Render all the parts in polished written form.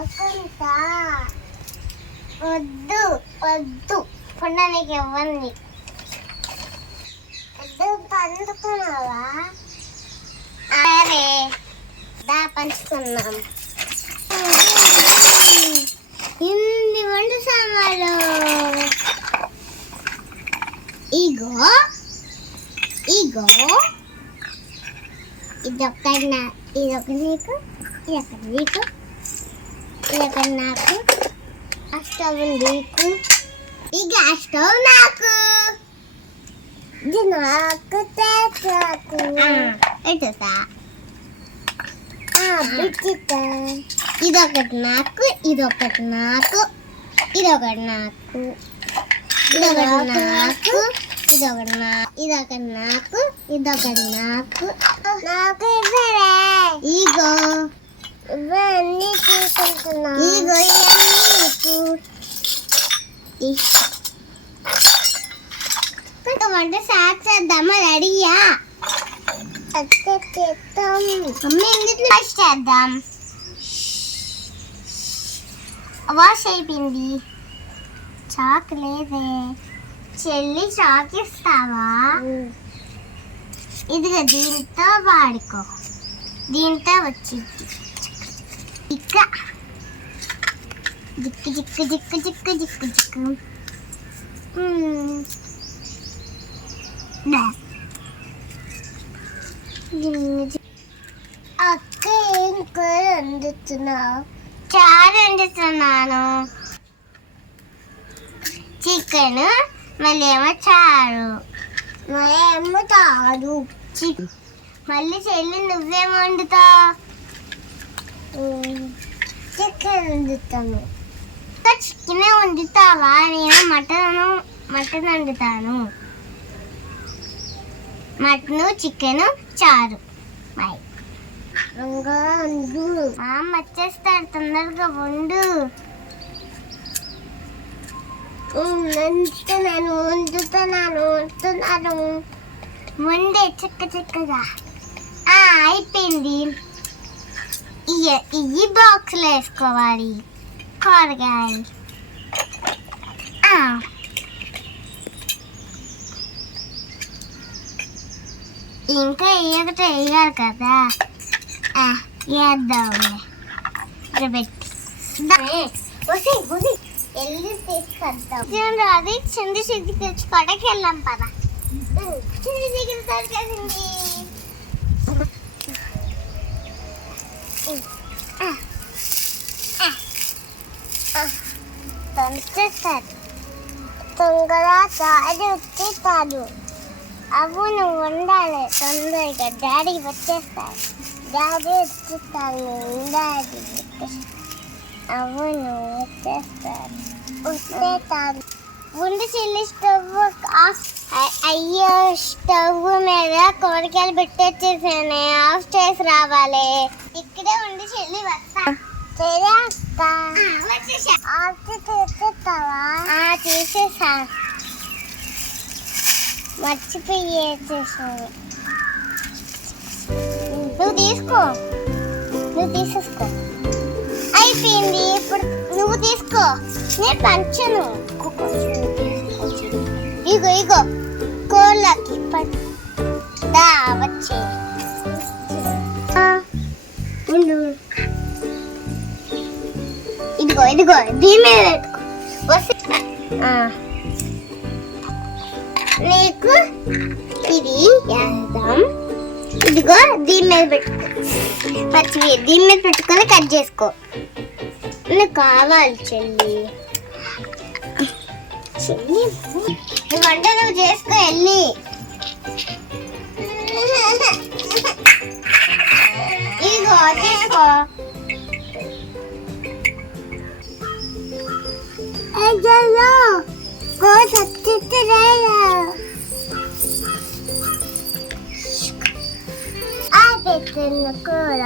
ఆకుంటా వద్దు వద్దు పండడానికి ఇవ్వండి. పండుకున్నావా? అరే దా పంచుకున్నాం. ఇన్ని వంట సామాన్లు ఇగో ఇగో ఇదొక్కటి ఇదొకటి నీకు, ఇదొకటి నీకు, ఇదొకటి నాకు. ఆ స్టవ్ నీకు, ఈ గ్యాస్ స్టవ్ నాకు, ఇది నాకు ఎట్టుతా బిచ్చితా. ఇదొకటి నాకు, ఇదొకటి నాకు, ఇదొకటి నాకు, ఇదొకటి నాకు, ఇదొకటి ఇదొకటి నాకు, ఇదొకటి నాకు, నాకు ఇవ్వరే. ఇగో ఇవన్నీ తీసుకుంటున్నా. ఇగో ఇవన్నీ వంట స్టార్ట్ చేద్దామా? రెడీయా? చేద్దాం. మమ్మీ ఎందుకు వాష్ చేద్దాం? వాష్ అయిపోయింది. చాక్ లేదే. చెల్లి చాక్ ఇస్తావా? ఇదిగా దీంతో వాడుకో. దీంతో వచ్చింది ఇక్క జిక్కు జిక్కు జిక్కు జిక్కు జిక్కు జిక్కు. అక్క ఏం కూర వండుతున్నావు? చారు వండుతున్నాను. చికెన్ మళ్ళీ ఏమో చారు, మళ్ళీ ఏమో చారు. మళ్ళీ చెల్లి నువ్వేమో వండుతావు? చికెన్ వండుతాను. చికెనే వండుతావా? నేను మటన్ వండుతాను. మటను చికెన్ చారు. వచ్చేస్తాడు, తొందరగా వండు. వండుతున్నాను. వండే చక్క చక్కగా. అయిపోయింది. ఈ బాక్స్లో వేసుకోవాలి కూరగాయలు. ఇంకా ఒకటి వేయాలి కదా, వేద్దాం. పెట్టి వెళ్ళి తీసుకొద్దాం. అది చింది సిద్ధి తెచ్చుకోవడానికి వెళ్ళాం పద. చింది దగ్గర దొరికేసింది. తంచేస్తారు. తొందరగా చాలు వచ్చేస్తాడు. అవును వండాలి తొందరగా. డాడీ వచ్చేస్తాడు. డాడీ వచ్చేస్తాను. డాడీ అవును వచ్చేస్తాడు. ముందు చిల్లి స్టవ్ ఆఫ్. అయ్యో స్టవ్ మీద కూరగాయలు పెట్టేసేసాను. ఆఫ్ చేసి రావాలి. ఇక్కడే ఉండి చెల్లి వస్తా. సరే అక్క. ఆఫ్ చేసేస్తావా? చేసేసా. మర్చిపోయి వేసేసాను. నువ్వు తీసేసుకో. అయిపోయింది. ఇప్పుడు నువ్వు తీసుకో, నేను పంచను. ఇగో కోళ్ళకి దా వచ్చే. ఇదిగో దీని మీద పెట్టుకో. నీకు ఇది వేద్దాం. ఇదిగో దీని మీద పెట్టుకో. పచ్చివి దీని మీద పెట్టుకొని కట్ చేసుకో. నీకు కావాలి చెల్లి. వంట నువ్వు చేసుకో వెళ్ళి. ఇదిగో చేసుకో. కూర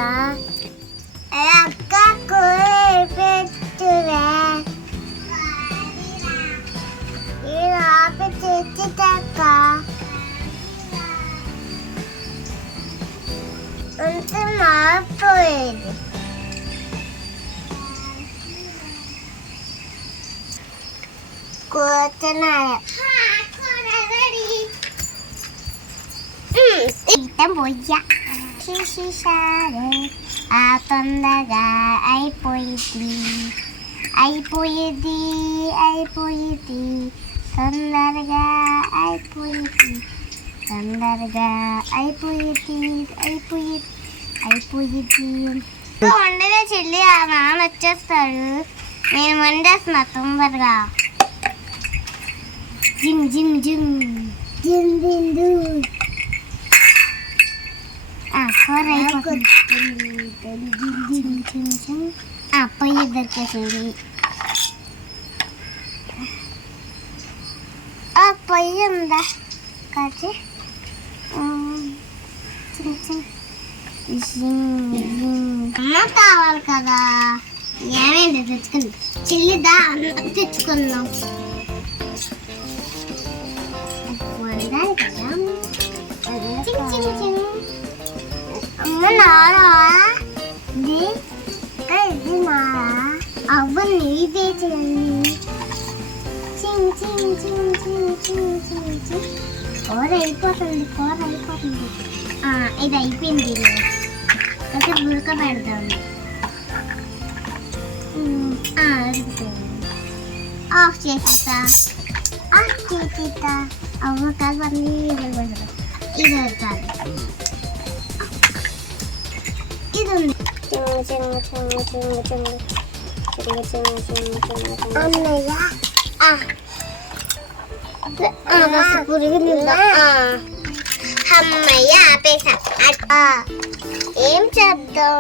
అక్క కూర పెట్టురా. తెచ్చుతాక అంత మారిపోయేది. కూర్చున్నారు. పోయ్యా చూసేసారు ఆ తొందరగా అయిపోయింది అయిపోయింది అయిపోయింది తొందరగా అయిపోయింది తొందరగా అయిపోయింది అయిపోయింది అయిపోయింది. వండలే చెల్లి, ఆ నాన్న వచ్చేస్తాడు. నేను వండేస్తున్నా తొందరగా. Gym gym gym gym gym gym. కూర అయిపోతుంది. పొయ్యి దొరికేసింది. పొయ్యి ఉందా కాచి? అమ్మ కావాలి కదా, ఏమైంది తెచ్చుకుంది. చిల్లిదా తెచ్చుకుందాం. వండాలి కదా. అమ్మ నారా ఇది నారా అవ్వ నీదే చెల్లి. చింగ్ చింగ్ చింగ్ చింగ్ చింగ్ చింగ్ చింగ్. కూర అయిపోతుంది, కూర అయిపోతుంది. ఇది అయిపోయింది. అయితే ఉడక పెడదాం. ఆఫ్ చేసేస్తా, ఆఫ్ చేసేస్తా. అవ్వ కాదు అన్నీ ఇది పెడతాను. ఇది ఉంది. అన్నయ్య అమ్మయ్య ఆపేసా. ఏం చేద్దాం?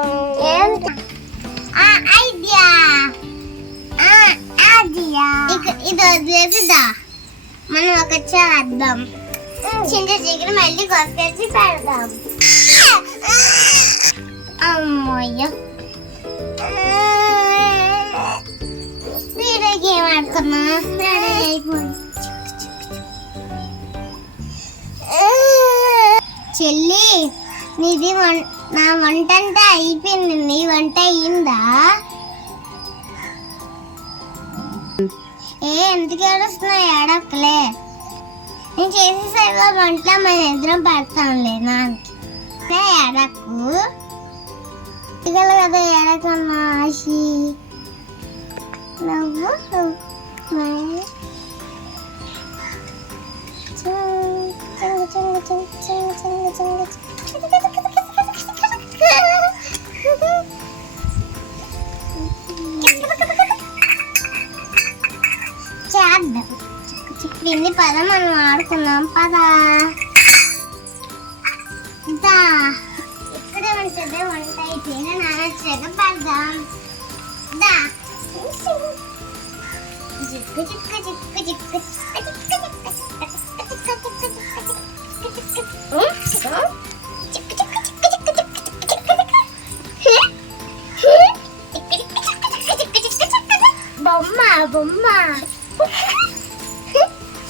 ఐడియా ఇది వదిలేదా, మనం ఒక చేద్దాం. చిన్న చికెన్ మళ్ళీ కొసుకొచ్చి పెడదాం. అమ్మయ్య వీడియో గేమ్ ఆడుకున్నా. చెల్లి నీది నా వంట అంటే అయిపోయింది. నీ వంట అయ్యిందా? ఎందుకు ఏడుస్తున్నా? ఏడక్కలే, నేను చేసేసరిగా వంటలో మన ఎదురు పెడతానులే. నాన్నకి ఏడక్కు కదా, ఏడకన్నా ఆశి నవ్వు. చేద్దాం చిక్కింది పద, మనం ఆడుకున్నాం పదా. ఇక్కడే ఉంటుంది వంట అయిపోయినా నాన్న పడదాం. దా జిక్కు జిక్కు జిక్కు జిక్కు బొమ్మ బొమ్మ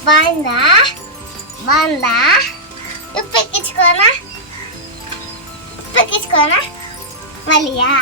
బాగుందా? బాగుందా? ఉప్పు ఎక్కించుకోనా? ఉప్పు ఎక్కించుకోనా? మళ్ళీయా